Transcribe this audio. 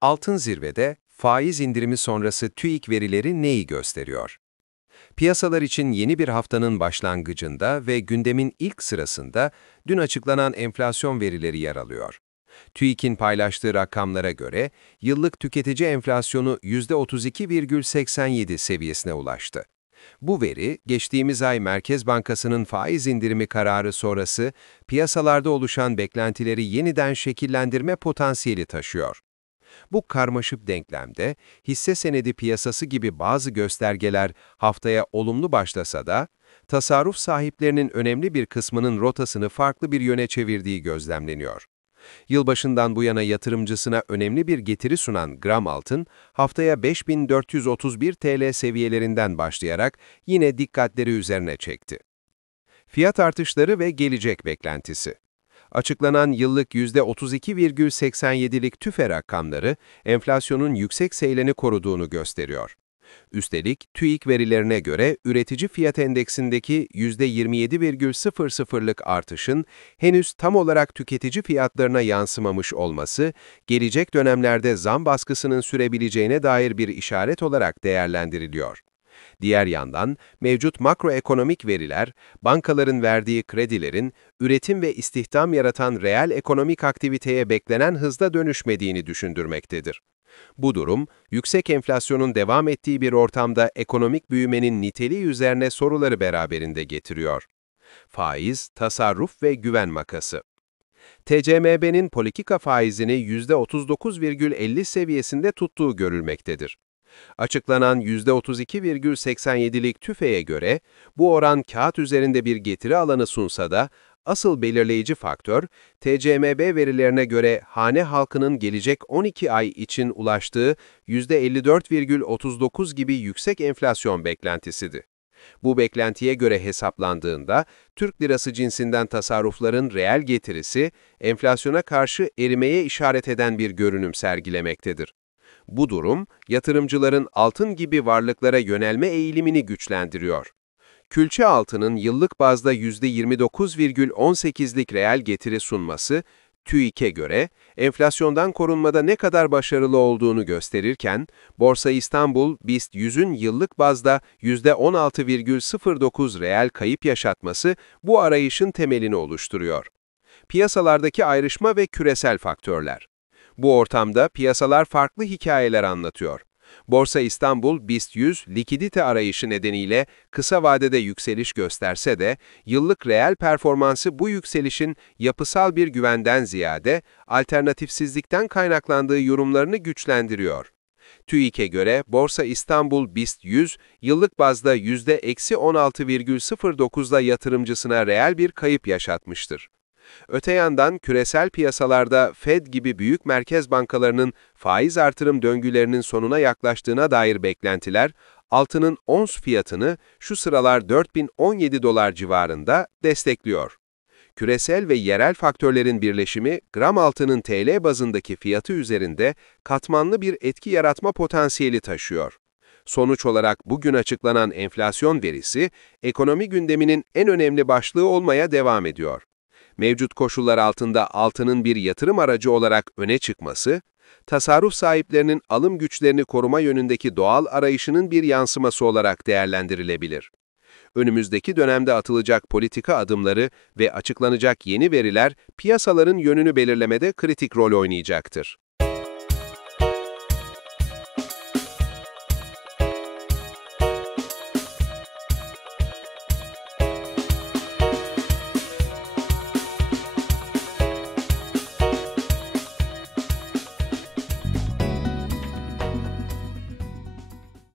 Altın zirvede faiz indirimi sonrası TÜİK verileri neyi gösteriyor? Piyasalar için yeni bir haftanın başlangıcında ve gündemin ilk sırasında dün açıklanan enflasyon verileri yer alıyor. TÜİK'in paylaştığı rakamlara göre yıllık tüketici enflasyonu %32,87 seviyesine ulaştı. Bu veri, geçtiğimiz ay Merkez Bankası'nın faiz indirimi kararı sonrası piyasalarda oluşan beklentileri yeniden şekillendirme potansiyeli taşıyor. Bu karmaşık denklemde hisse senedi piyasası gibi bazı göstergeler haftaya olumlu başlasa da, tasarruf sahiplerinin önemli bir kısmının rotasını farklı bir yöne çevirdiği gözlemleniyor. Yılbaşından bu yana yatırımcısına önemli bir getiri sunan gram altın, haftaya 5431 TL seviyelerinden başlayarak yine dikkatleri üzerine çekti. Fiyat artışları ve gelecek beklentisi. Açıklanan yıllık %32,87'lik tüfe rakamları, enflasyonun yüksek seyleni koruduğunu gösteriyor. Üstelik TÜİK verilerine göre üretici fiyat endeksindeki %27,00'lık artışın henüz tam olarak tüketici fiyatlarına yansımamış olması, gelecek dönemlerde zam baskısının sürebileceğine dair bir işaret olarak değerlendiriliyor. Diğer yandan, mevcut makroekonomik veriler, bankaların verdiği kredilerin, üretim ve istihdam yaratan reel ekonomik aktiviteye beklenen hızda dönüşmediğini düşündürmektedir. Bu durum, yüksek enflasyonun devam ettiği bir ortamda ekonomik büyümenin niteliği üzerine soruları beraberinde getiriyor. Faiz, tasarruf ve güven makası. TCMB'nin politika faizini %39,50 seviyesinde tuttuğu görülmektedir. Açıklanan %32,87'lik tüfeğe göre, bu oran kağıt üzerinde bir getiri alanı sunsa da, asıl belirleyici faktör, TCMB verilerine göre hane halkının gelecek 12 ay için ulaştığı %54,39 gibi yüksek enflasyon beklentisiydi. Bu beklentiye göre hesaplandığında, Türk lirası cinsinden tasarrufların reel getirisi, enflasyona karşı erimeye işaret eden bir görünüm sergilemektedir. Bu durum, yatırımcıların altın gibi varlıklara yönelme eğilimini güçlendiriyor. Külçe altının yıllık bazda %29,18'lik reel getiri sunması, TÜİK'e göre enflasyondan korunmada ne kadar başarılı olduğunu gösterirken, Borsa İstanbul BIST 100'ün yıllık bazda %16,09 reel kayıp yaşatması bu arayışın temelini oluşturuyor. Piyasalardaki ayrışma ve küresel faktörler. Bu ortamda piyasalar farklı hikayeler anlatıyor. Borsa İstanbul BIST 100 likidite arayışı nedeniyle kısa vadede yükseliş gösterse de, yıllık reel performansı bu yükselişin yapısal bir güvenden ziyade alternatifsizlikten kaynaklandığı yorumlarını güçlendiriyor. TÜİK'e göre Borsa İstanbul BIST 100 yıllık bazda %-16,09'la yatırımcısına reel bir kayıp yaşatmıştır. Öte yandan küresel piyasalarda Fed gibi büyük merkez bankalarının faiz artırım döngülerinin sonuna yaklaştığına dair beklentiler, altının ons fiyatını şu sıralar 4017 dolar civarında destekliyor. Küresel ve yerel faktörlerin birleşimi, gram altının TL bazındaki fiyatı üzerinde katmanlı bir etki yaratma potansiyeli taşıyor. Sonuç olarak bugün açıklanan enflasyon verisi, ekonomi gündeminin en önemli başlığı olmaya devam ediyor. Mevcut koşullar altında altının bir yatırım aracı olarak öne çıkması, tasarruf sahiplerinin alım güçlerini koruma yönündeki doğal arayışının bir yansıması olarak değerlendirilebilir. Önümüzdeki dönemde atılacak politika adımları ve açıklanacak yeni veriler piyasaların yönünü belirlemede kritik rol oynayacaktır.